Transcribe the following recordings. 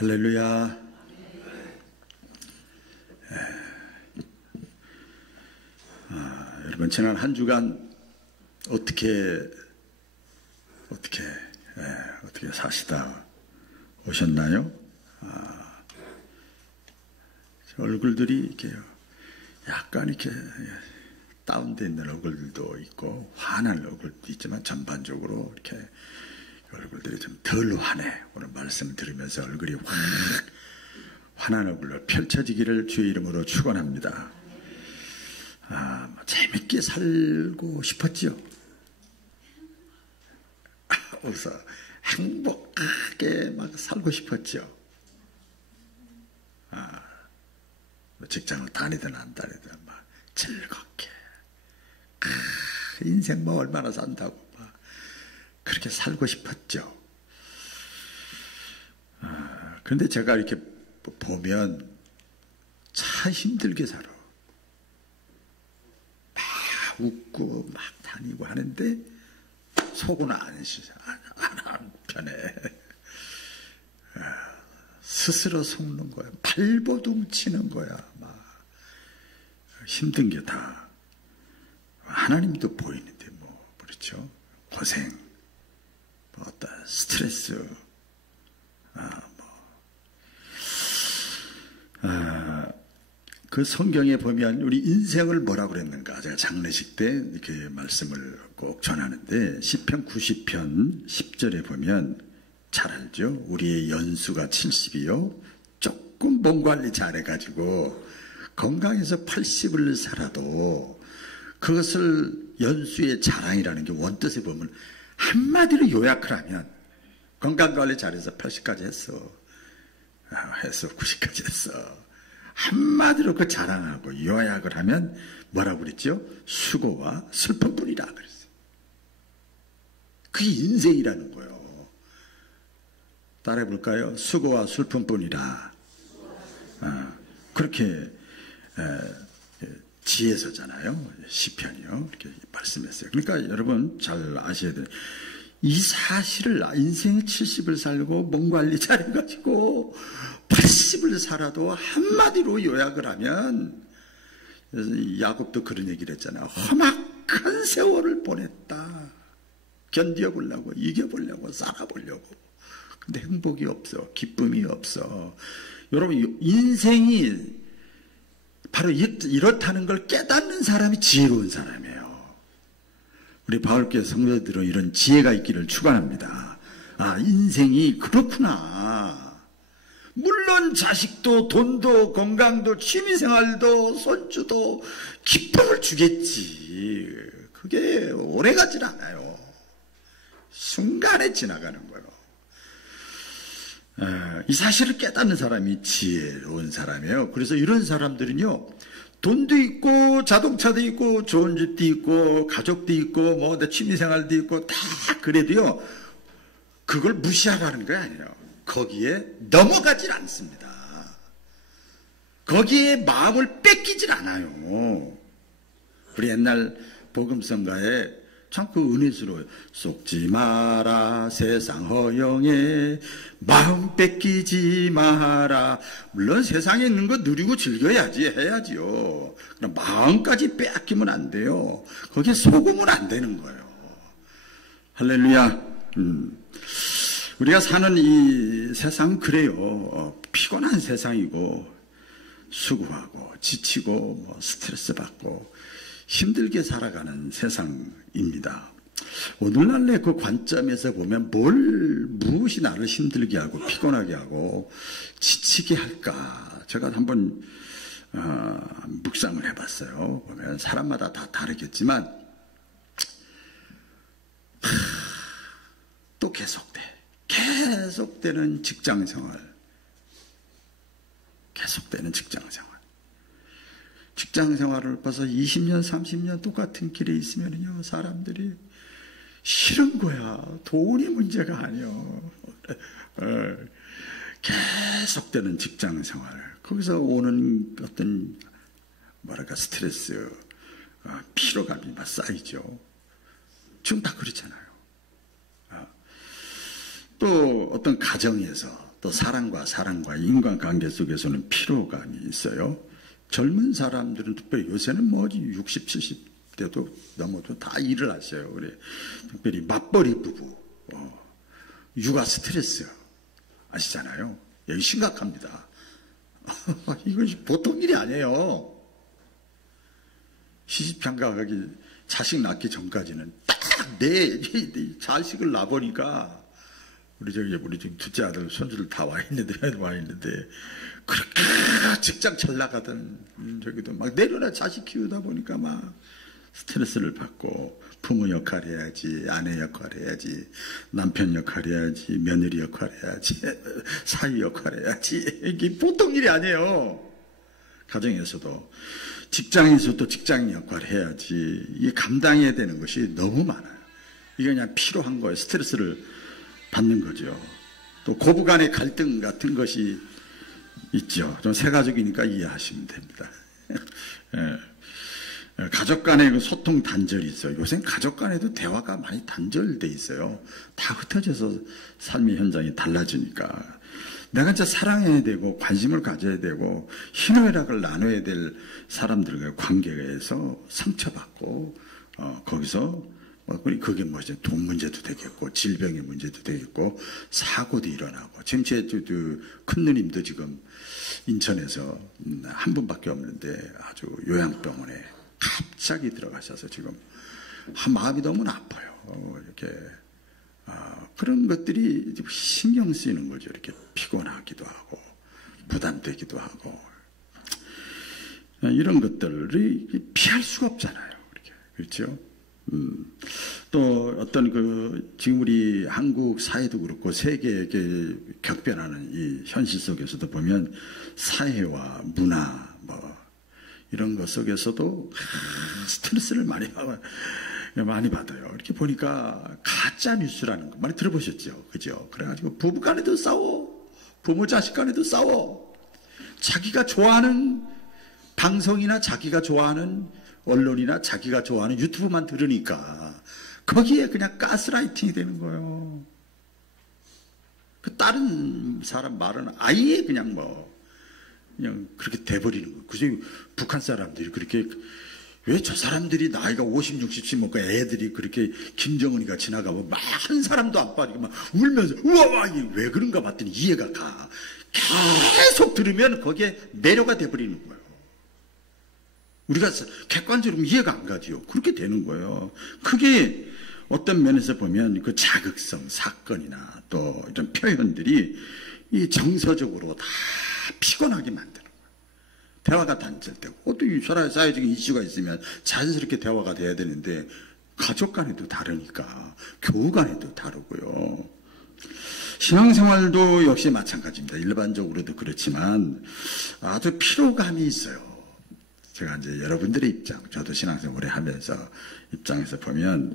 할렐루야. 여러분 지난 한 주간 어떻게 사시다 오셨나요? 얼굴들이 이렇게 약간 이렇게 다운되어 있는 얼굴들도 있고 환한 얼굴도 있지만 전반적으로 이렇게 얼굴들이 좀 덜 환해. 오늘 말씀을 들으면서 얼굴이 환한 얼굴로 펼쳐지기를 주의 이름으로 축원합니다. 재밌게 살고 싶었죠. 그래서 행복하게 막 살고 싶었죠. 직장을 다니든 안 다니든 막 즐겁게 인생 뭐 얼마나 산다고 막 그렇게 살고 싶었죠. 그런데 제가 이렇게 보면 참 힘들게 살아. 막 웃고 막 다니고 하는데 속은 안 편해. 스스로 속는 거야. 발버둥 치는 거야. 막 힘든 게 다 하나님도 보이는데 뭐 그렇죠. 고생, 뭐 어떤 스트레스, 그 성경에 보면 우리 인생을 뭐라고 그랬는가? 제가 장례식 때 이렇게 말씀을 꼭 전하는데 시편 90편 10절에 보면 잘 알죠? 우리의 연수가 70이요. 조금 몸 관리 잘해가지고 건강해서 80을 살아도 그것을 연수의 자랑이라는 게 원뜻에 보면 한마디로 요약을 하면 건강관리 잘해서 80까지 했어. 90까지 했어. 한마디로 그 자랑하고 요약을 하면 뭐라고 그랬죠? 수고와 슬픔뿐이라 그랬어요. 그게 인생이라는 거예요. 따라해 볼까요? 수고와 슬픔뿐이라. 그렇게 지혜서잖아요. 시편이요. 이렇게 말씀했어요. 그러니까 여러분 잘 아셔야 돼요. 이 사실을 인생의 70을 살고 몸 관리 잘해가지고 80을 살아도 한마디로 요약을 하면 야곱도 그런 얘기를 했잖아요. 험악한 세월을 보냈다. 견뎌보려고 이겨보려고 살아보려고. 근데 행복이 없어. 기쁨이 없어. 여러분 인생이 바로 이렇다는 걸 깨닫는 사람이 지혜로운 사람이에요. 우리 바울교회 성도들은 이런 지혜가 있기를 축원합니다. 인생이 그렇구나. 물론 자식도 돈도 건강도 취미생활도 손주도 기쁨을 주겠지. 그게 오래가질 않아요. 순간에 지나가는 거예요. 이 사실을 깨닫는 사람이 지혜로운 사람이에요. 그래서 이런 사람들은요, 돈도 있고 자동차도 있고 좋은 집도 있고 가족도 있고 뭐 취미생활도 있고 다 그래도요, 그걸 무시하라는 거 아니에요. 거기에 넘어가질 않습니다. 거기에 마음을 뺏기질 않아요. 우리 옛날 복음성가에 참 그 은혜스러워요. 속지 마라 세상 허영에 마음 뺏기지 마라. 물론 세상에 있는 거 누리고 즐겨야지 해야지요. 그럼 마음까지 빼앗기면 안 돼요. 거기에 속으면 안 되는 거예요. 할렐루야. 우리가 사는 이 세상 그래요. 피곤한 세상이고 수고하고 지치고 뭐 스트레스 받고 힘들게 살아가는 세상입니다. 오늘날의 그 관점에서 보면 무엇이 나를 힘들게 하고 피곤하게 하고 지치게 할까? 제가 한번 묵상을 해봤어요. 보면 사람마다 다 다르겠지만 또 계속되는 직장생활. 계속되는 직장생활. 직장생활을 벌써 20년, 30년 똑같은 길에 있으면요, 사람들이 싫은 거야. 돈이 문제가 아니요. 계속되는 직장생활. 거기서 오는 어떤 스트레스, 피로감이 막 쌓이죠. 지금 다 그렇잖아요. 또 어떤 가정에서 또 사람과 인간관계 속에서는 피로감이 있어요. 젊은 사람들은 특별히 요새는 뭐 60, 70대도 넘어도 다 일을 하셔요. 그래. 특별히 맞벌이 부부, 육아 스트레스 아시잖아요. 여기 심각합니다. 이건 보통 일이 아니에요. 시집장가 가기, 자식 낳기 전까지는 딱 내 자식을 낳아보니까 우리 지금 둘째 아들, 손주들 다 와 있는데, 그렇게 직장 잘 나가던 저기도 막 내려놔 자식 키우다 보니까 막 스트레스를 받고 부모 역할 해야지, 아내 역할 해야지, 남편 역할 해야지, 며느리 역할 해야지, 사위 역할 해야지. 이게 보통 일이 아니에요. 가정에서도. 직장에서도 직장 역할 해야지. 이게 감당해야 되는 것이 너무 많아요. 이게 그냥 피로한 거예요. 스트레스를 받는 거죠. 또 고부간의 갈등 같은 것이 있죠. 좀 새 가족이니까 이해하시면 됩니다. 예. 가족 간의 그 소통 단절이 있어요. 요새 가족 간에도 대화가 많이 단절돼 있어요. 다 흩어져서 삶의 현장이 달라지니까. 내가 진짜 사랑해야 되고 관심을 가져야 되고 희노애락을 나눠야 될 사람들과의 관계에서 상처받고 거기서 그게 뭐지? 돈 문제도 되겠고 질병의 문제도 되겠고 사고도 일어나고 지금 제 큰 누님도 지금 인천에서 한 분밖에 없는데 아주 요양병원에 갑자기 들어가셔서 지금 마음이 너무 아파요. 이렇게 그런 것들이 신경 쓰이는 거죠. 이렇게 피곤하기도 하고 부담되기도 하고 이런 것들을 피할 수가 없잖아요. 이렇게 그렇죠? 또 어떤 지금 우리 한국 사회도 그렇고 세계에 격변하는 이 현실 속에서도 보면 사회와 문화 이런 것 속에서도 스트레스를 많이 받아요. 이렇게 보니까 가짜 뉴스라는 거 많이 들어보셨죠? 그죠? 그래가지고 부부 간에도 싸워. 부모 자식 간에도 싸워. 자기가 좋아하는 방송이나 자기가 좋아하는 언론이나 자기가 좋아하는 유튜브만 들으니까 거기에 그냥 가스라이팅이 되는 거예요. 그 다른 사람 말은 아예 그냥 그렇게 돼버리는 거예요. 그래서 북한 사람들이 그렇게 왜 저 사람들이 나이가 50, 60씩 먹고 애들이 그렇게 김정은이가 지나가면 막 한 사람도 안 빠지고 막 울면서 우와 왜 그런가 봤더니 이해가 가. 계속 들으면 거기에 매료가 돼버리는 거예요. 우리가 객관적으로 이해가 안 가지요. 그렇게 되는 거예요. 그게 어떤 면에서 보면 그 자극성 사건이나 또 이런 표현들이 이 정서적으로 다 피곤하게 만드는 거예요. 대화가 단절되고 또 사회적인 이슈가 있으면 자연스럽게 대화가 돼야 되는데 가족 간에도 다르니까 교우 간에도 다르고요. 신앙생활도 역시 마찬가지입니다. 일반적으로도 그렇지만 아주 피로감이 있어요. 제가 이제 여러분들의 입장, 저도 신앙생활 오래 하면서 입장에서 보면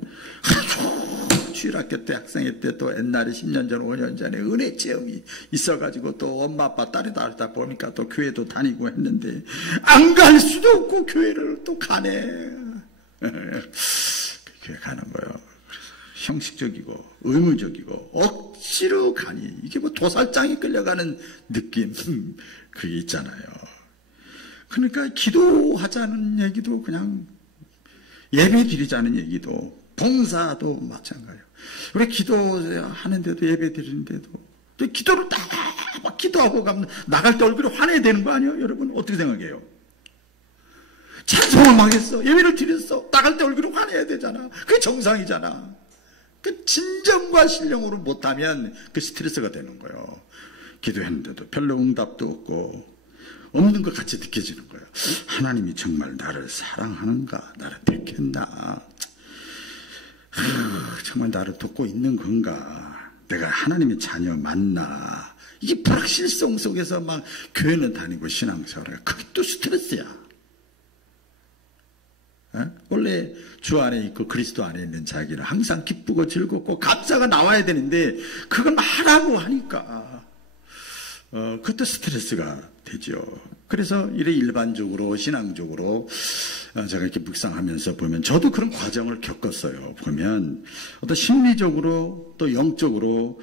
주일학교 때 학생회 때 또 옛날에 10년 전 5년 전에 은혜 체험이 있어가지고 또 엄마 아빠 딸이 다르다 보니까 또 교회도 다니고 했는데 안 갈 수도 없고 교회를 또 가네. 교회 가는 거예요. 형식적이고 의무적이고 억지로 가니 이게 뭐 도살장에 끌려가는 느낌 그게 있잖아요. 그러니까 기도하자는 얘기도 그냥 예배 드리자는 얘기도 봉사도 마찬가지예요. 우리 기도하는데도 예배 드리는데도 또 기도를 막 기도하고 가면 나갈 때 얼굴이 환해야 되는 거 아니에요? 여러분 어떻게 생각해요? 찬송을 막 했어. 예배를 드렸어. 나갈 때 얼굴이 환해야 되잖아. 그게 정상이잖아. 그 진정과 신령으로 못하면 그 스트레스가 되는 거예요. 기도했는데도 별로 응답도 없고 없는 것 같이 느껴지는 거예요. 하나님이 정말 나를 사랑하는가? 나를 택했나? 정말 나를 돕고 있는 건가? 내가 하나님의 자녀 맞나? 이게 불확실성 속에서 막 교회는 다니고 신앙생활을 그게 또 스트레스야. 원래 주 안에 있고 그리스도 안에 있는 자기는 항상 기쁘고 즐겁고 감사가 나와야 되는데 그걸 말하고 하니까 그것도 스트레스가 되죠. 그래서 이래 일반적으로 신앙적으로 제가 이렇게 묵상하면서 보면 저도 그런 과정을 겪었어요. 보면 어떤 심리적으로 또 영적으로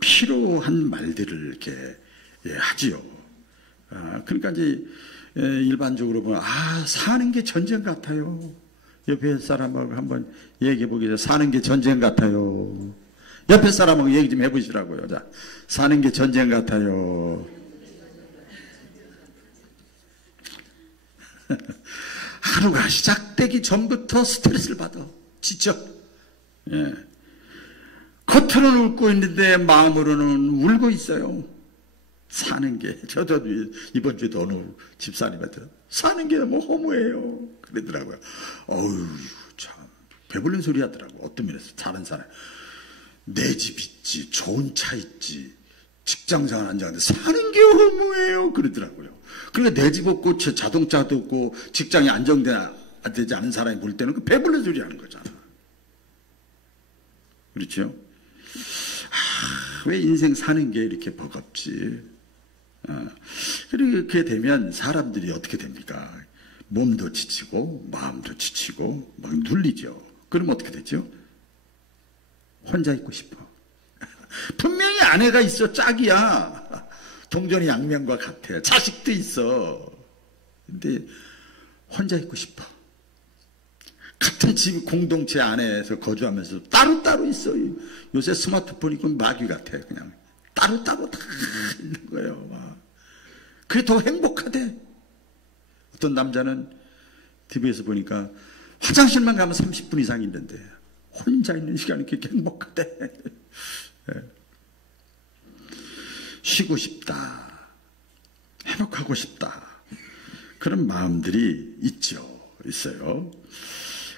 필요한 말들을 이렇게 하지요. 그러니까 이제 일반적으로 보면 사는 게 전쟁 같아요. 옆에 사람하고 한번 얘기해 보겠습니다. 사는 게 전쟁 같아요. 옆에 사람하고 얘기 좀 해보시라고요. 자, 사는 게 전쟁 같아요. 하루가 시작되기 전부터 스트레스를 받아. 지쳐. 예. 겉으로는 웃고 있는데 마음으로는 울고 있어요. 사는 게. 저도 이번 주에 어느 집사님한테 사는 게 너무 허무해요. 그러더라고요. 어휴, 참. 배불른 소리 하더라고. 어떤 면에서. 다른 사람. 내 집 있지. 좋은 차 있지. 직장생활 앉았는데 사는 게 허무해요. 그러더라고요. 그러니까 내 집 없고 자동차도 없고 직장이 안정되지 않은 사람이 볼 때는 그 배불른 소리 하는 거잖아. 그렇죠? 왜 인생 사는 게 이렇게 버겁지? 그렇게 되면 사람들이 어떻게 됩니까? 몸도 지치고 마음도 지치고 막 눌리죠. 그럼 어떻게 되죠? 혼자 있고 싶어. 분명히 아내가 있어. 짝이야. 동전이 양면과 같아. 자식도 있어. 근데 혼자 있고 싶어. 같은 집 공동체 안에서 거주하면서 따로따로 있어. 요새 스마트폰 있고 마귀 같아. 그냥 따로따로 다 있는 거예요. 그게 더 행복하대. 어떤 남자는 TV에서 보니까 화장실만 가면 30분 이상 있는데 혼자 있는 시간이 그렇게 행복하대. 쉬고 싶다. 회복하고 싶다. 그런 마음들이 있어요.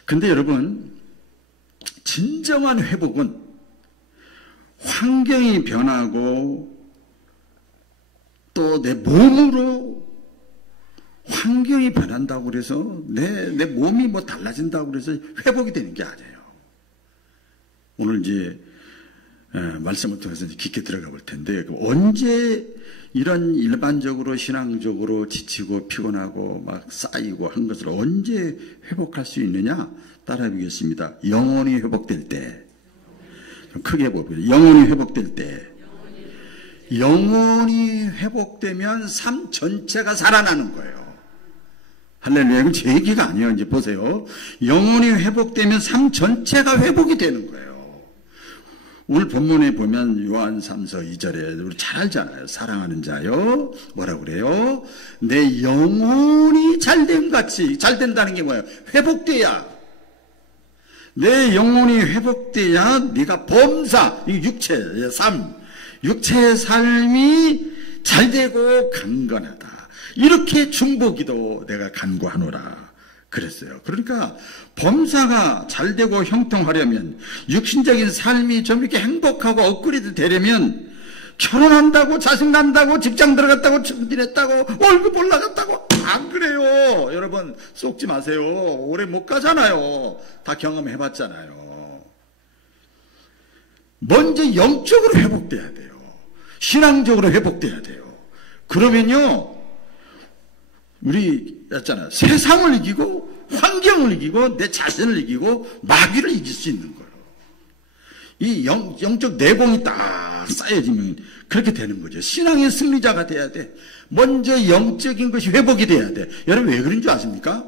근데 여러분, 진정한 회복은 환경이 변하고 또 내 몸으로 환경이 변한다고 그래서 내 몸이 뭐 달라진다고 그래서 회복이 되는 게 아니에요. 오늘 이제 말씀을 통해서 깊게 들어가 볼 텐데, 언제 이런 일반적으로 신앙적으로 지치고 피곤하고 막 쌓이고 한 것을 언제 회복할 수 있느냐? 따라해 보겠습니다. 영혼이 회복될 때. 좀 크게 해볼게요. 영혼이 회복될 때. 영혼이 회복되면 삶 전체가 살아나는 거예요. 할렐루야. 이건 제 얘기가 아니에요. 이제 보세요. 영혼이 회복되면 삶 전체가 회복이 되는 거예요. 오늘 본문에 보면 요한 3서 2절에 우리 잘 알잖아요. 사랑하는 자요. 뭐라고 그래요? 내 영혼이 잘됨 같이. 잘 된다는 게 뭐예요? 회복돼야. 내 영혼이 회복돼야 네가 범사, 육체의 삶, 육체의 삶이 잘되고 강건하다. 이렇게 중보기도 내가 간구하노라. 그랬어요. 그러니까 범사가 잘되고 형통하려면, 육신적인 삶이 좀 이렇게 행복하고 업그레이드 되려면, 결혼한다고, 자식 난다고, 직장 들어갔다고, 승진했다고, 월급 올라갔다고, 안 그래요. 여러분 쏙지 마세요. 오래 못 가잖아요. 다 경험해봤잖아요. 먼저 영적으로 회복돼야 돼요. 신앙적으로 회복돼야 돼요. 그러면요, 우리 했잖아요. 세상을 이기고 환경을 이기고 내 자신을 이기고 마귀를 이길 수 있는 거예요. 이 영적 내공이 딱 쌓여지면 그렇게 되는 거죠. 신앙의 승리자가 돼야 돼. 먼저 영적인 것이 회복이 돼야 돼. 여러분 왜 그런 줄 아십니까?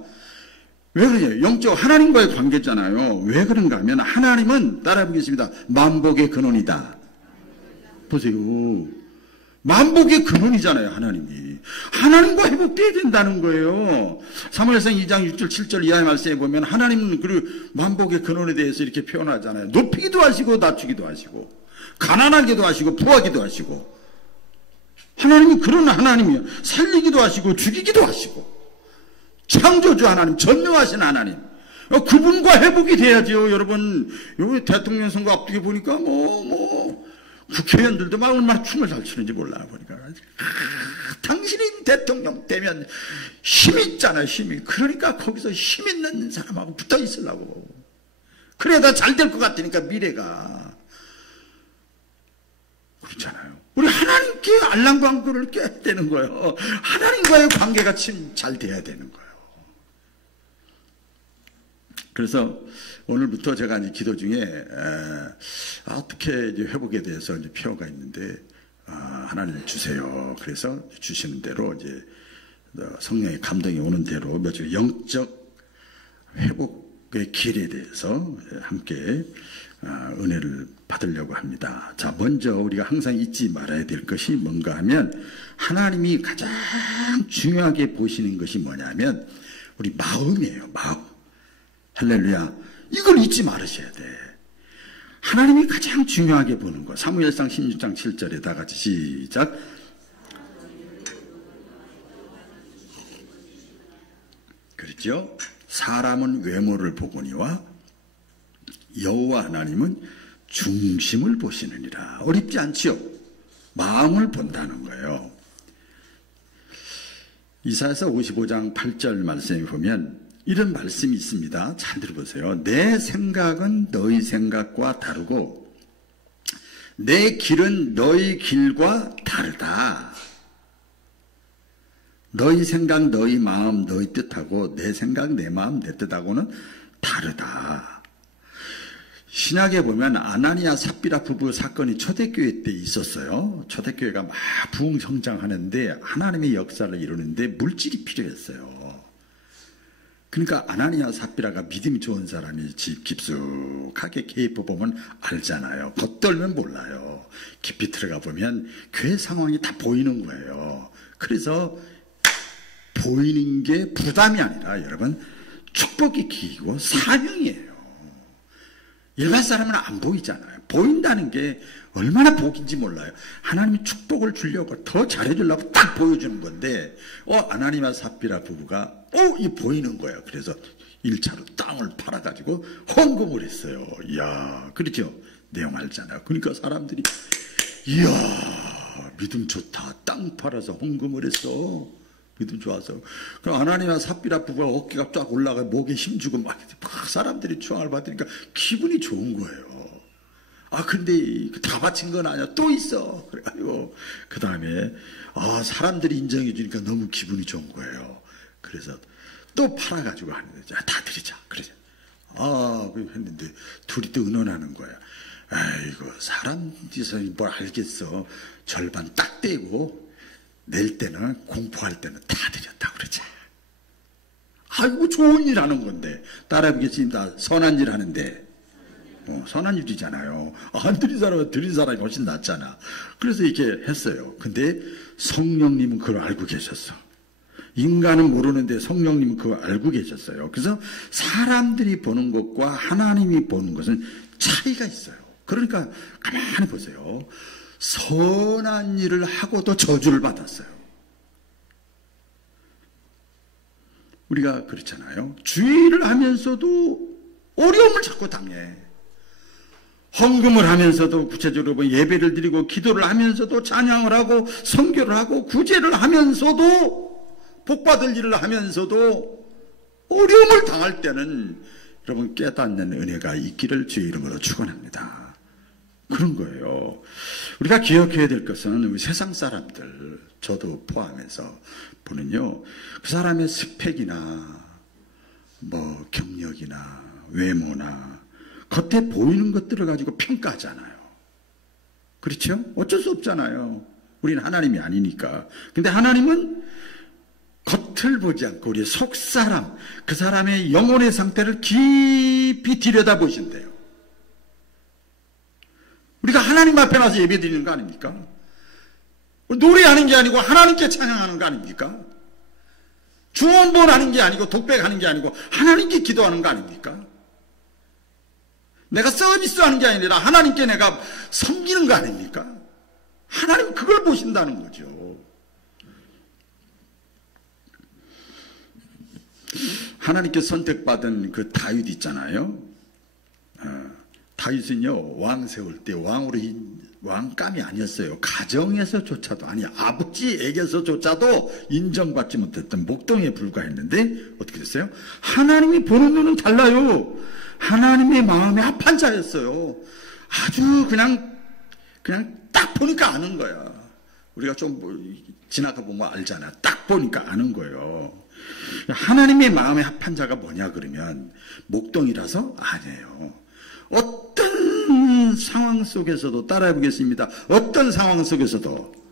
왜 그러냐? 영적 하나님과의 관계잖아요. 왜 그런가 하면 하나님은, 따라해보겠습니다. 만복의 근원이다. 보세요. 만복의 근원이잖아요. 하나님이. 하나님과 회복돼야 된다는 거예요. 사무엘상 2장 6절 7절 이하의 말씀에 보면 하나님은 그 만복의 근원에 대해서 이렇게 표현하잖아요. 높이기도 하시고 낮추기도 하시고 가난하기도 하시고 부하기도 하시고. 하나님이 그런 하나님이에요. 살리기도 하시고 죽이기도 하시고. 창조주 하나님, 전능하신 하나님. 그분과 회복이 돼야죠. 여러분, 요번에 대통령 선거 앞두고 보니까 국회의원들도 막 얼마나 춤을 잘 추는지 몰라 보니까. 당신이 대통령 되면 힘 있잖아요. 힘이. 그러니까 거기서 힘 있는 사람하고 붙어 있으려고. 그래야 잘 될 것 같으니까 미래가. 그렇잖아요. 우리 하나님께 알랑방구를 껴야 되는 거예요. 하나님과의 관계가 참 잘 돼야 되는 거예요. 그래서 오늘부터 제가 이제 기도 중에 어떻게 이제 회복에 대해서 이제 표가 있는데 하나님 주세요. 그래서 주시는 대로 이제 성령의 감동이 오는 대로 몇 주 영적 회복의 길에 대해서 함께 은혜를 받으려고 합니다. 자, 먼저 우리가 항상 잊지 말아야 될 것이 뭔가 하면 하나님이 가장 중요하게 보시는 것이 뭐냐면 우리 마음이에요. 마음. 할렐루야. 이걸 잊지 말으셔야 돼. 하나님이 가장 중요하게 보는 것. 사무엘상 16장 7절에 다 같이 시작. 그렇죠? 사람은 외모를 보거니와 여호와 하나님은 중심을 보시느니라. 어렵지 않지요? 마음을 본다는 거예요. 이사야서 55장 8절 말씀에 보면 이런 말씀이 있습니다. 잘 들어보세요. 내 생각은 너희 생각과 다르고 내 길은 너희 길과 다르다. 너희 생각, 너희 마음, 너희 뜻하고 내 생각, 내 마음, 내 뜻하고는 다르다. 신약에 보면 아나니아 삽비라 부부 사건이 초대교회 때 있었어요. 초대교회가 막 부흥성장하는데 하나님의 역사를 이루는데 물질이 필요했어요. 그러니까 아나니아 삽비라가 믿음이 좋은 사람이 깊숙하게 개입해 보면 알잖아요. 겉돌면 몰라요. 깊이 들어가 보면 교회 상황이 다 보이는 거예요. 그래서 보이는 게 부담이 아니라 여러분 축복이 기이고 사명이에요. 일반 사람은 안 보이잖아요. 보인다는 게 얼마나 복인지 몰라요. 하나님이 축복을 주려고 더 잘해주려고 딱 보여주는 건데 아나니아 삽비라 부부가 이 보이는 거예요. 그래서 1차로 땅을 팔아가지고 헌금을 했어요. 이야, 그렇죠? 내용 알잖아요. 그러니까 사람들이 이야, 믿음 좋다. 땅 팔아서 헌금을 했어. 믿음 좋아서. 그럼 아나니아 삽비라 부부가 어깨가 쫙 올라가 목에 힘주고 막 사람들이 추앙을 받으니까 기분이 좋은 거예요. 근데 다 바친 건 아니야. 또 있어. 그래가지고 그 다음에 사람들이 인정해 주니까 너무 기분이 좋은 거예요. 그래서 또 팔아가지고 하는데 다 드리자. 그러자. 했는데 둘이 또 의논하는 거야. 아이고 사람들이 뭘 알겠어. 절반 딱 떼고 낼 때는 공포할 때는 다 드렸다 그러자. 아이고 좋은 일 하는 건데 따라하겠습니다. 선한 일 하는데 선한 일이잖아요. 안 드린 사람은 드린 사람이 훨씬 낫잖아. 그래서 이렇게 했어요. 근데 성령님은 그걸 알고 계셨어. 인간은 모르는데 성령님은 그걸 알고 계셨어요. 그래서 사람들이 보는 것과 하나님이 보는 것은 차이가 있어요. 그러니까 가만히 보세요. 선한 일을 하고도 저주를 받았어요. 우리가 그렇잖아요. 주의를 하면서도 어려움을 자꾸 당해. 헌금을 하면서도 구체적으로 예배를 드리고 기도를 하면서도 찬양을 하고 선교를 하고 구제를 하면서도 복받을 일을 하면서도 어려움을 당할 때는 여러분 깨닫는 은혜가 있기를 주의 이름으로 축원합니다. 그런 거예요. 우리가 기억해야 될 것은 우리 세상 사람들, 저도 포함해서 보는요, 그 사람의 스펙이나 경력이나 외모나 겉에 보이는 것들을 가지고 평가하잖아요. 그렇죠? 어쩔 수 없잖아요. 우리는 하나님이 아니니까. 근데 하나님은 겉을 보지 않고 우리의 속사람, 그 사람의 영혼의 상태를 깊이 들여다보신대요. 우리가 하나님 앞에 나서 예배 드리는 거 아닙니까? 노래하는 게 아니고 하나님께 찬양하는 거 아닙니까? 중원본하는 게 아니고 독백하는 게 아니고 하나님께 기도하는 거 아닙니까? 내가 서비스하는 게 아니라 하나님께 내가 섬기는 거 아닙니까? 하나님은 그걸 보신다는 거죠. 하나님께 선택받은 그 다윗 있잖아요. 다윗은요, 왕 세울 때 왕감이 아니었어요. 가정에서조차도, 아버지에게서조차도 인정받지 못했던 목동에 불과했는데 어떻게 됐어요? 하나님이 보는 눈은 달라요. 하나님의 마음에 합한 자였어요. 아주 그냥 그냥 딱 보니까 아는 거야. 우리가 좀 지나가 보면 알잖아. 딱 보니까 아는 거예요. 하나님의 마음에 합한 자가 뭐냐 그러면 목동이라서 아니에요. 어떤 상황 속에서도 따라해 보겠습니다. 어떤 상황 속에서도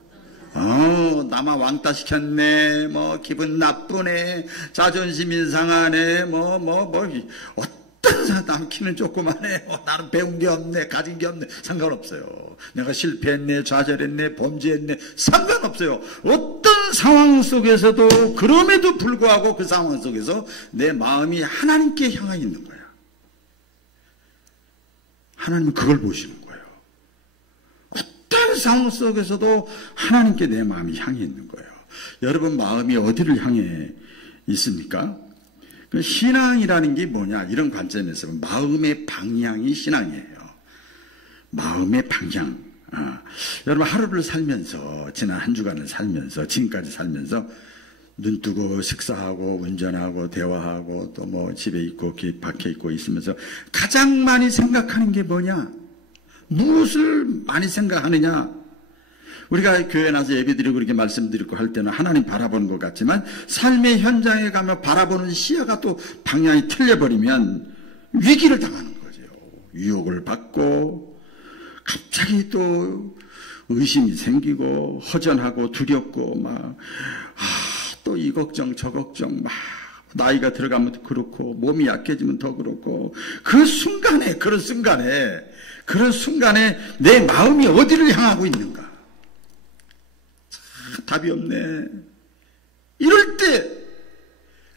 나만 왕따 시켰네, 기분 나쁘네, 자존심이 상하네, 어떤 남 키는 조그만해, 나는 배운 게 없네, 가진 게 없네, 상관없어요. 내가 실패했네, 좌절했네, 범죄했네, 상관없어요. 어떤 상황 속에서도 그럼에도 불구하고 그 상황 속에서 내 마음이 하나님께 향해 있는 거야. 하나님은 그걸 보시는 거예요. 어떤 상황 속에서도 하나님께 내 마음이 향해 있는 거예요. 여러분 마음이 어디를 향해 있습니까? 신앙이라는 게 뭐냐 이런 관점에서 마음의 방향이 신앙이에요. 마음의 방향. 여러분 하루를 살면서 지난 한 주간을 살면서 지금까지 살면서 눈 뜨고 식사하고 운전하고 대화하고 또 집에 있고 밖에 있고 있으면서 가장 많이 생각하는 게 뭐냐? 무엇을 많이 생각하느냐? 우리가 교회 나서 예배드리고 그렇게 말씀드리고 할 때는 하나님 바라보는 것 같지만 삶의 현장에 가면 바라보는 시야가 또 방향이 틀려버리면 위기를 당하는 거죠. 유혹을 받고 갑자기 또 의심이 생기고 허전하고 두렵고 또 이 걱정 저 걱정 나이가 들어가면 그렇고 몸이 약해지면 더 그렇고 그런 순간에 내 마음이 어디를 향하고 있는가? 답이 없네. 이럴 때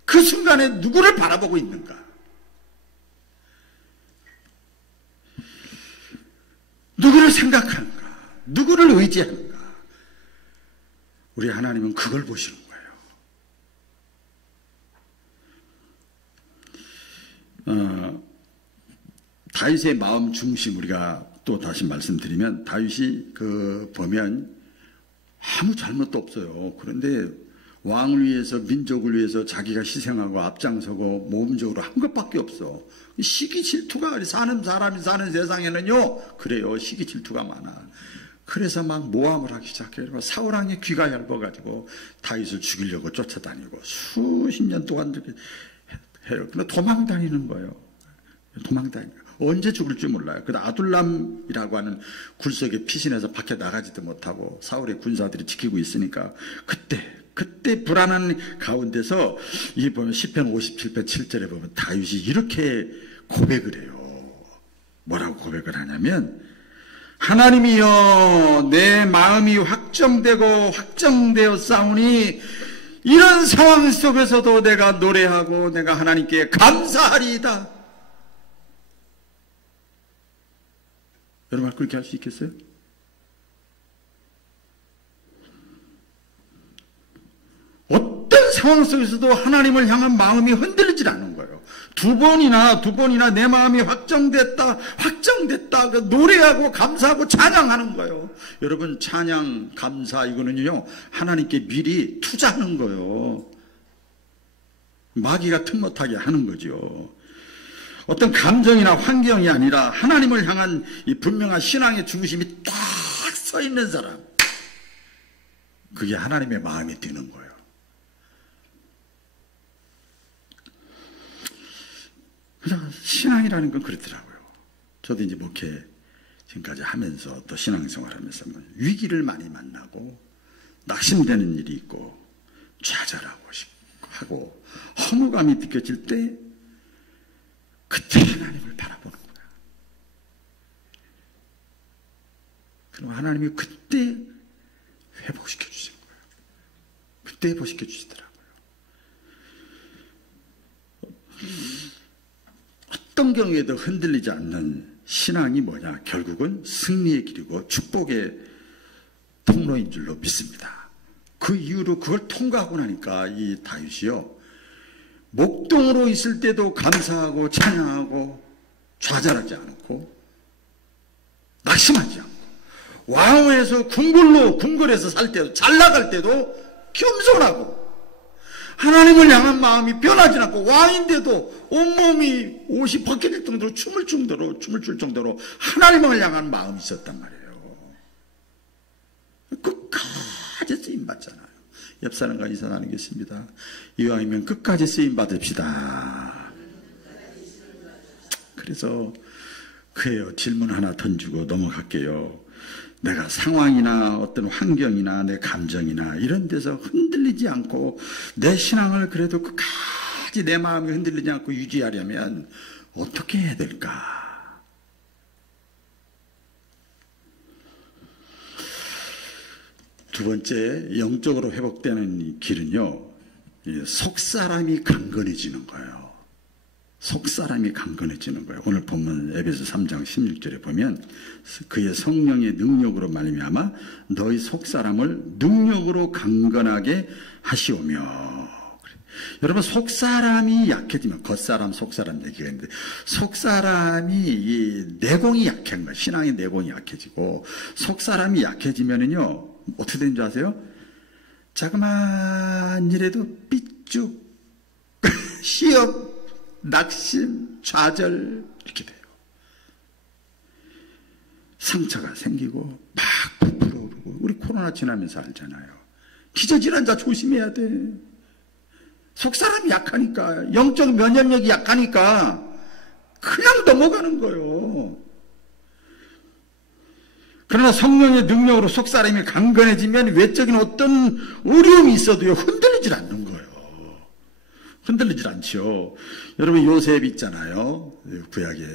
그 순간에 누구를 바라보고 있는가? 누구를 생각하는가? 누구를 의지하는가? 우리 하나님은 그걸 보시는 거예요. 다윗의 마음 중심 우리가 또 다시 말씀드리면 다윗이 보면 아무 잘못도 없어요. 그런데 왕을 위해서 민족을 위해서 자기가 희생하고 앞장서고 모험적으로 한 것밖에 없어. 시기 질투가 사는 사람이 사는 세상에는요 그래요. 시기 질투가 많아. 그래서 막 모함을 하기 시작해요. 사울 왕의 귀가 얇아가지고 다윗을 죽이려고 쫓아다니고 수십 년 동안 이렇게 해요. 근데 도망다니는 거예요. 언제 죽을지 몰라요. 그 아둘람이라고 하는 굴속에 피신해서 밖에 나가지도 못하고 사울의 군사들이 지키고 있으니까 그때 불안한 가운데서 이 보면 시편 57편 7절에 보면 다윗이 이렇게 고백을 해요. 뭐라고 고백을 하냐면 하나님이여 내 마음이 확정되어 싸우니 이런 상황 속에서도 내가 노래하고 내가 하나님께 감사하리이다. 여러분 그렇게 할 수 있겠어요? 어떤 상황 속에서도 하나님을 향한 마음이 흔들리질 않는 거예요. 두 번이나 내 마음이 확정됐다 노래하고 감사하고 찬양하는 거예요. 여러분 찬양 감사 이거는요 하나님께 미리 투자하는 거예요. 마귀가 틈 못하게 하는 거죠. 어떤 감정이나 환경이 아니라 하나님을 향한 이 분명한 신앙의 중심이 딱 서 있는 사람, 그게 하나님의 마음이 드는 거예요. 그래서 신앙이라는 건 그렇더라고요. 저도 이제 목회 지금까지 하면서 또 신앙생활하면서 위기를 많이 만나고 낙심되는 일이 있고 좌절하고 하고 허무감이 느껴질 때 그때 하나님을 바라보는 거야. 그럼 하나님이 그때 회복시켜 주시는 거예요. 그때 회복시켜 주시더라고요. 어떤 경우에도 흔들리지 않는 신앙이 뭐냐? 결국은 승리의 길이고 축복의 통로인 줄로 믿습니다. 그 이후로 그걸 통과하고 나니까 이 다윗이요, 목동으로 있을 때도 감사하고 찬양하고 좌절하지 않고 낙심하지 않고, 왕후에서 궁궐에서 살 때도, 잘 나갈 때도 겸손하고 하나님을 향한 마음이 변하지 않고, 왕인데도 온몸이 옷이 벗겨질 정도로 춤을 출 정도로 하나님을 향한 마음이 있었단 말이에요. 옆사람과 인사 나누겠습니다. 이왕이면 끝까지 쓰임 받읍시다. 그래서 그래요. 질문 하나 던지고 넘어갈게요. 내가 상황이나 어떤 환경이나 내 감정이나 이런 데서 흔들리지 않고 내 신앙을 그래도 끝까지 내 마음이 흔들리지 않고 유지하려면 어떻게 해야 될까? 두 번째, 영적으로 회복되는 길은요, 속사람이 강건해지는 거예요. 속사람이 강건해지는 거예요. 오늘 본문 에베소 3장 16절에 보면 그의 성령의 능력으로 말미암아 너희 속사람을 능력으로 강건하게 하시오며. 여러분, 속사람이 약해지면 겉사람 속사람 얘기가 있는데 속사람이 이 내공이 약한 거예요. 신앙의 내공이 약해지고 속사람이 약해지면은요 어떻게 되는 줄 아세요? 자그마한 일에도 삐쭉 시험, 낙심, 좌절 이렇게 돼요. 상처가 생기고 막 부풀어 오르고 우리 코로나 지나면서 알잖아요. 기저질환자 조심해야 돼. 속사람이 약하니까 영적 면역력이 약하니까 그냥 넘어가는 거예요. 그러나 성령의 능력으로 속사람이 강건해지면 외적인 어떤 어려움이 있어도요 흔들리질 않는 거예요. 흔들리질 않죠. 여러분 요셉 있잖아요. 구약에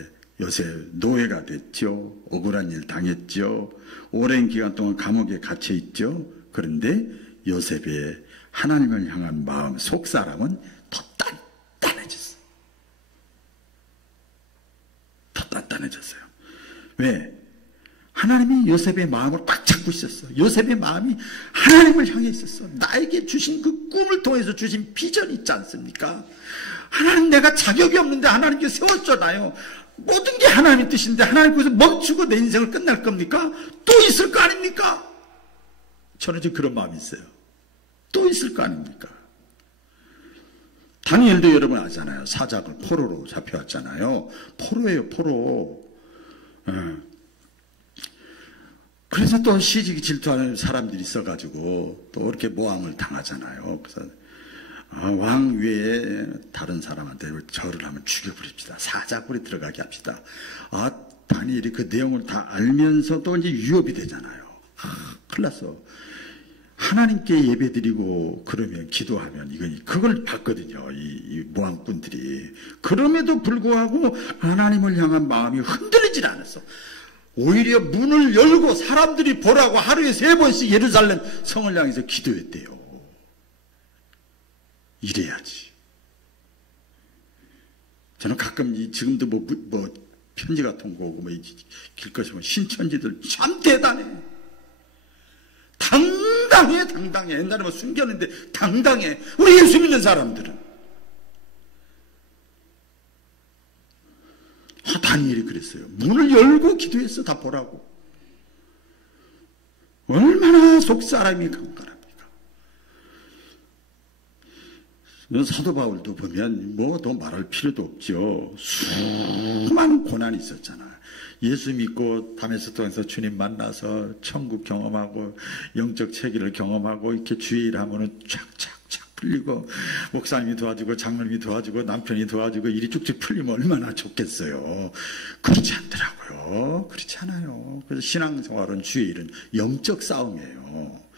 요셉 노예가 됐죠. 억울한 일 당했죠. 오랜 기간 동안 감옥에 갇혀 있죠. 그런데 요셉의 하나님을 향한 마음, 속사람은 더 단단해졌어요. 더 단단해졌어요. 왜? 하나님이 요셉의 마음을 꽉 잡고 있었어. 요셉의 마음이 하나님을 향해 있었어. 나에게 주신 그 꿈을 통해서 주신 비전이 있지 않습니까? 하나님, 내가 자격이 없는데 하나님께 세웠잖아요. 모든 게 하나님의 뜻인데 하나님께서 멈추고 내 인생을 끝날 겁니까? 또 있을 거 아닙니까? 저는 지금 그런 마음이 있어요. 또 있을 거 아닙니까? 다니엘도 여러분 아잖아요. 사자굴 포로로 잡혀왔잖아요. 포로예요, 포로. 그래서 또 시직이 질투하는 사람들이 있어가지고 또 이렇게 모함을 당하잖아요. 그래서 왕 외에 다른 사람한테 절을 하면 죽여버립시다. 사자굴에 들어가게 합시다. 다니엘이 그 내용을 다 알면서도 이제 위협이 되잖아요. 큰일 났어. 하나님께 예배드리고 그러면 기도하면 그걸 봤거든요. 이 모함꾼들이. 그럼에도 불구하고 하나님을 향한 마음이 흔들리질 않았어. 오히려 문을 열고 사람들이 보라고 하루에 3번씩 예루살렘 성을 향해서 기도했대요. 이래야지. 저는 가끔 지금도 뭐 편지 같은 거 오고 길거리 보면 신천지들 참 대단해. 당당해. 옛날에 뭐 숨겼는데 당당해. 우리 예수 믿는 사람들은. 다니엘이 그랬어요. 문을 열고 기도했어. 다 보라고. 얼마나 속사람이 강건합니까? 사도 바울도 보면 뭐 더 말할 필요도 없죠. 수많은 고난이 있었잖아요. 예수 믿고 다메섹 통해서 주님 만나서 천국 경험하고 영적 체기를 경험하고 이렇게 주의 일하면은 착착착 풀리고 목사님이 도와주고 장로님이 도와주고 남편이 도와주고 일이 쭉쭉 풀리면 얼마나 좋겠어요. 그렇지 않더라고요. 그렇지 않아요. 그래서 신앙생활은 주의 일은 영적 싸움이에요.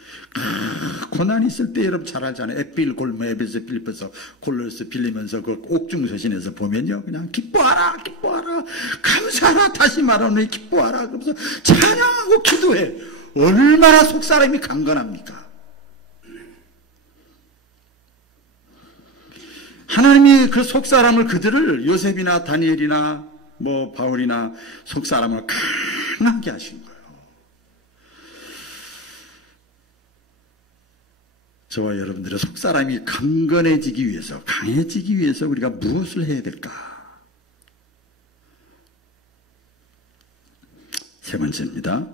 고난이 있을 때 여러분 잘 알잖아요. 에필, 골모, 에베소, 빌립보서, 골로새, 빌리면서 그 옥중서신에서 보면요, 그냥 기뻐하라, 기뻐하라, 감사하라, 다시 말하노니 기뻐하라. 그러면서 찬양하고 기도해. 얼마나 속사람이 강건합니까? 하나님이 그 속사람을 그들을 요셉이나 다니엘이나 뭐 바울이나 속사람을 강하게 하신 거예요. 저와 여러분들의 속사람이 강건해지기 위해서, 강해지기 위해서 우리가 무엇을 해야 될까? 세 번째입니다.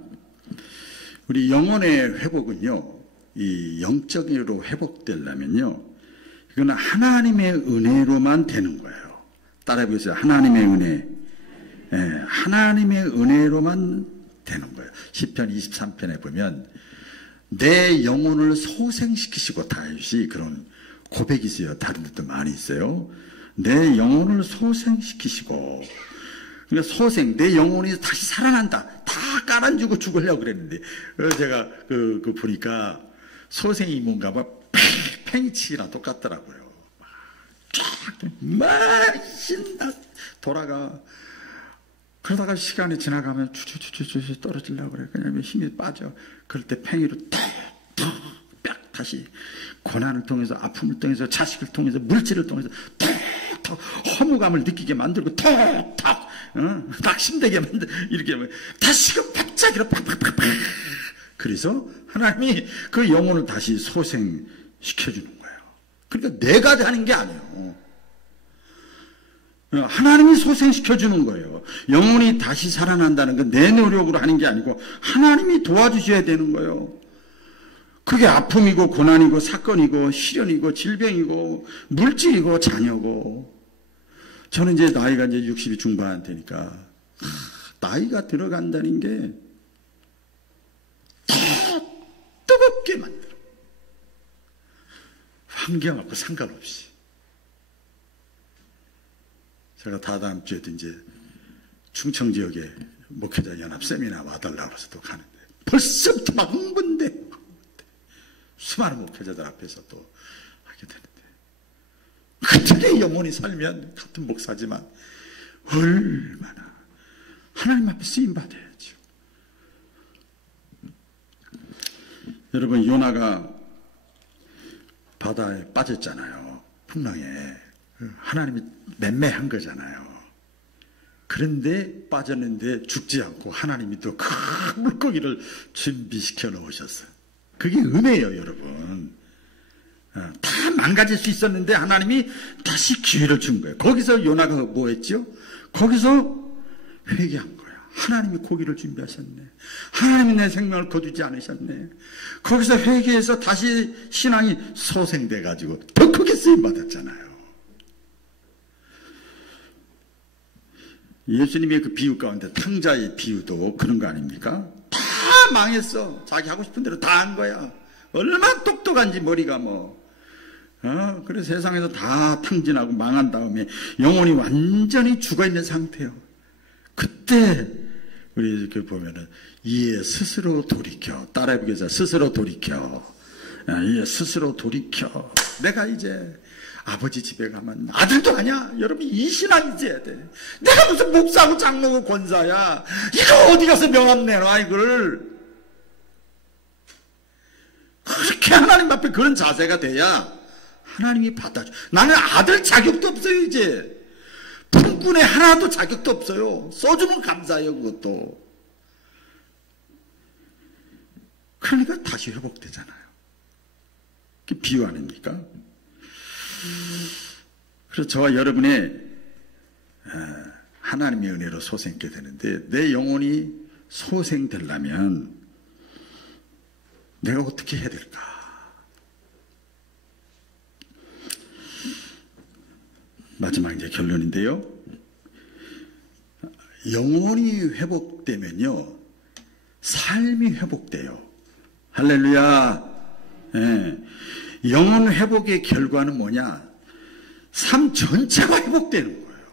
우리 영혼의 회복은요, 이 영적으로 회복되려면요, 이건 하나님의 은혜로만 되는 거예요. 따라해 보세요. 하나님의 은혜. 네, 하나님의 은혜로만 되는 거예요. 시편 23편에 보면 내 영혼을 소생시키시고, 다윗이 그런 고백이 있어요. 다른 데도 많이 있어요. 내 영혼을 소생시키시고, 그러니까 소생, 내 영혼이 다시 살아난다. 다 깔아주고 죽으려고 그랬는데, 제가 보니까 소생이 뭔가 막 팽이치기랑 똑같더라고요. 막 신나 돌아가. 그러다가 시간이 지나가면 추추추추추 떨어지려고 그래. 그냥 힘이 빠져. 그럴 때 팽이로 탁탁 다시 고난을 통해서, 아픔을 통해서, 자식을 통해서, 물질을 통해서 탁탁 허무감을 느끼게 만들고 탁탁 낙심되게 만들, 이렇게 다시금 바짝이로 팍팍팍팍. 그래서 하나님이 그 영혼을 다시 소생시켜주는 거예요. 그러니까 내가 하는 게 아니에요. 하나님이 소생시켜주는 거예요. 영혼이 다시 살아난다는 건 내 노력으로 하는 게 아니고 하나님이 도와주셔야 되는 거예요. 그게 아픔이고 고난이고 사건이고 시련이고 질병이고 물질이고 자녀고. 저는 이제 나이가 이제 60이 중반 되니까 나이가 들어간다는 게 더 뜨겁게 만들어. 환경하고 상관없이. 제가 다다음 주에도 이제 충청 지역에 목회자 연합 세미나 와달라고 해서 또 가는데 벌써부터 막 흥분돼. 수많은 목회자들 앞에서 또 하게 되는데, 그들의 영혼이 살면 같은 목사지만 얼마나 하나님 앞에 쓰임받아야죠. 여러분, 요나가 바다에 빠졌잖아요. 풍랑에. 하나님이 맴매한 거잖아요. 그런데 빠졌는데 죽지 않고 하나님이 또 큰 물고기를 준비시켜 놓으셨어요. 그게 은혜예요, 여러분. 다 망가질 수 있었는데 하나님이 다시 기회를 준 거예요. 거기서 요나가 뭐 했죠? 거기서 회개한 거예요. 하나님이 고기를 준비하셨네. 하나님이 내 생명을 거두지 않으셨네. 거기서 회개해서 다시 신앙이 소생돼 가지고 더 크게 쓰임 받았잖아요. 예수님의 그 비유 가운데 탕자의 비유도 그런 거 아닙니까? 다 망했어. 자기 하고 싶은 대로 다 한 거야. 얼마나 똑똑한지 머리가 뭐. 그래서 세상에서 다 탕진하고 망한 다음에 영혼이 완전히 죽어있는 상태예요. 그때 우리 이렇게 보면은 이에 스스로 돌이켜. 따라해보겠습니다. 스스로 돌이켜. 이에 스스로 돌이켜. 내가 이제 아버지 집에 가면 아들도 아니야. 여러분, 이 신앙 있어야 돼. 내가 무슨 목사고 장로고 권사야. 이거 어디 가서 명함 내놔 이걸. 그렇게 하나님 앞에 그런 자세가 돼야 하나님이 받아줘. 나는 아들 자격도 없어요. 이제 품꾼에 하나도 자격도 없어요. 써주면 감사해요. 그것도. 그러니까 다시 회복되잖아요. 그게 비유 아닙니까? 그래서 저와 여러분의 하나님의 은혜로 소생케 되는데, 내 영혼이 소생되려면 내가 어떻게 해야 될까? 마지막 이제 결론인데요. 영혼이 회복되면요, 삶이 회복돼요. 할렐루야. 예. 영혼 회복의 결과는 뭐냐? 삶 전체가 회복되는 거예요.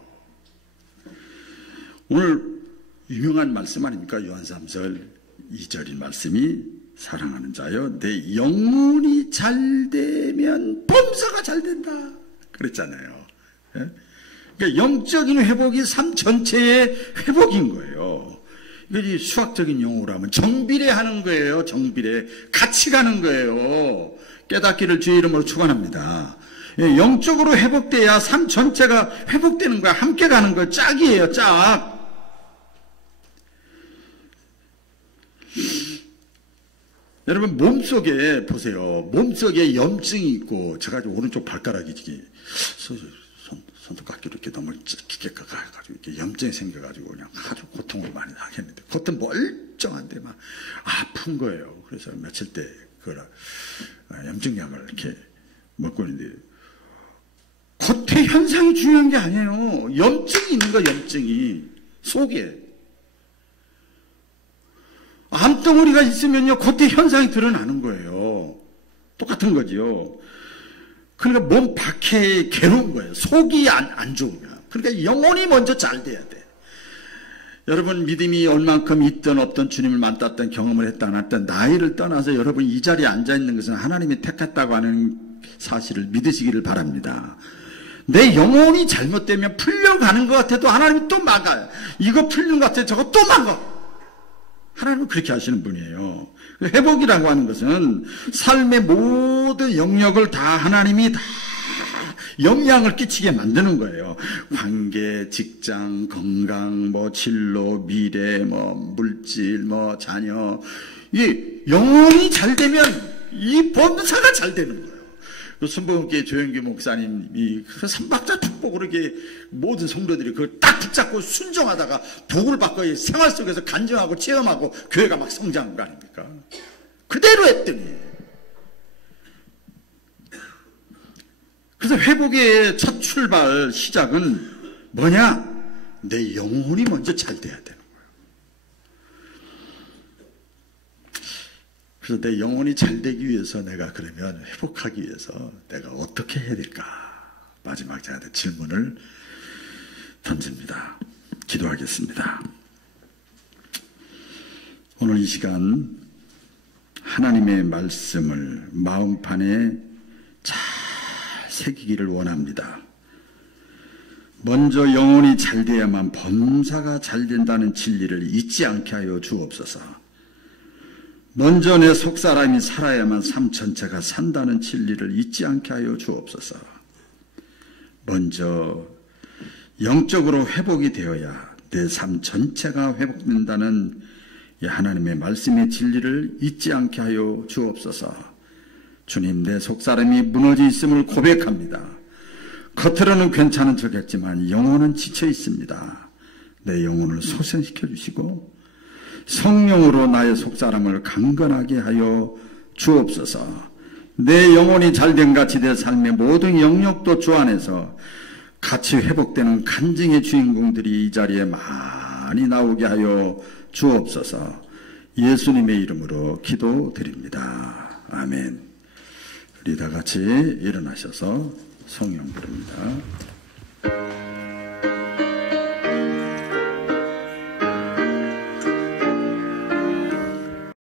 오늘 유명한 말씀 아닙니까? 요한 3절 2절인 말씀이, 사랑하는 자여, 내 영혼이 잘 되면 범사가 잘 된다 그랬잖아요. 예? 그러니까 영적인 회복이 삶 전체의 회복인 거예요. 이게 수학적인 용어로 하면 정비례하는 거예요. 정비례. 같이 가는 거예요. 깨닫기를 주의 이름으로 축원합니다. 영적으로 회복돼야 삶 전체가 회복되는 거야. 함께 가는 거예요. 짝이에요. 짝. 여러분, 몸속에 보세요. 몸속에 염증이 있고, 제가 오른쪽 발가락이 이렇게 손톱깎이로 이렇게 너무 깊게 가가지고 이렇게 염증이 생겨가지고 그냥 아주 고통을 많이 하겠는데, 겉은 멀쩡한데 막 아픈 거예요. 그래서 며칠 때 그 염증약을 이렇게 먹고 있는데, 겉의 현상이 중요한 게 아니에요. 염증이 있는 거, 염증이 속에. 암 땀덩어리가 있으면요, 그때 현상이 드러나는 거예요. 똑같은 거지요. 그러니까 몸 밖에 괴로운 거예요. 속이 안 좋은 거야. 그러니까 영혼이 먼저 잘 돼야 돼. 여러분 믿음이 얼만큼 있든 없든 주님을 만났던 경험을 했다 안 했던 나이를 떠나서 여러분 이 자리에 앉아있는 것은 하나님이 택했다고 하는 사실을 믿으시기를 바랍니다. 내 영혼이 잘못되면 풀려가는 것 같아도 하나님이 또 막아요. 이거 풀린 것 같아도 저거 또 막아. 하나님은 그렇게 하시는 분이에요. 회복이라고 하는 것은 삶의 모든 영역을 다 하나님이 다 영향을 끼치게 만드는 거예요. 관계, 직장, 건강, 진로, 미래, 물질, 자녀. 이 영혼이 잘 되면 이 범사가 잘 되는 거예요. 순복음교회 조영규 목사님이 그 삼박자 축복으로 이렇게 모든 성도들이 그걸 딱 붙잡고 순종하다가 복을 받고 생활 속에서 간증하고 체험하고 교회가 막 성장한 거 아닙니까? 그대로 했더니. 그래서 회복의 첫 출발 시작은 뭐냐? 내 영혼이 먼저 잘 돼야 되는 거예요. 그래서 내 영혼이 잘 되기 위해서 내가 그러면 회복하기 위해서 내가 어떻게 해야 될까? 마지막 저한테 질문을 던집니다. 기도하겠습니다. 오늘 이 시간 하나님의 말씀을 마음판에 잘 새기기를 원합니다. 먼저 영혼이 잘 돼야만 범사가 잘 된다는 진리를 잊지 않게 하여 주옵소서. 먼저 내 속사람이 살아야만 삶 전체가 산다는 진리를 잊지 않게 하여 주옵소서. 먼저 영적으로 회복이 되어야 내 삶 전체가 회복된다는 이 하나님의 말씀의 진리를 잊지 않게 하여 주옵소서. 주님, 내 속사람이 무너져 있음을 고백합니다. 겉으로는 괜찮은 척했지만 영혼은 지쳐 있습니다. 내 영혼을 소생시켜 주시고 성령으로 나의 속사람을 강건하게 하여 주옵소서. 내 영혼이 잘된 같이 내 삶의 모든 영역도 주 안에서 같이 회복되는 간증의 주인공들이 이 자리에 많이 나오게 하여 주옵소서. 예수님의 이름으로 기도드립니다. 아멘. 우리 다 같이 일어나셔서 성령 부릅니다.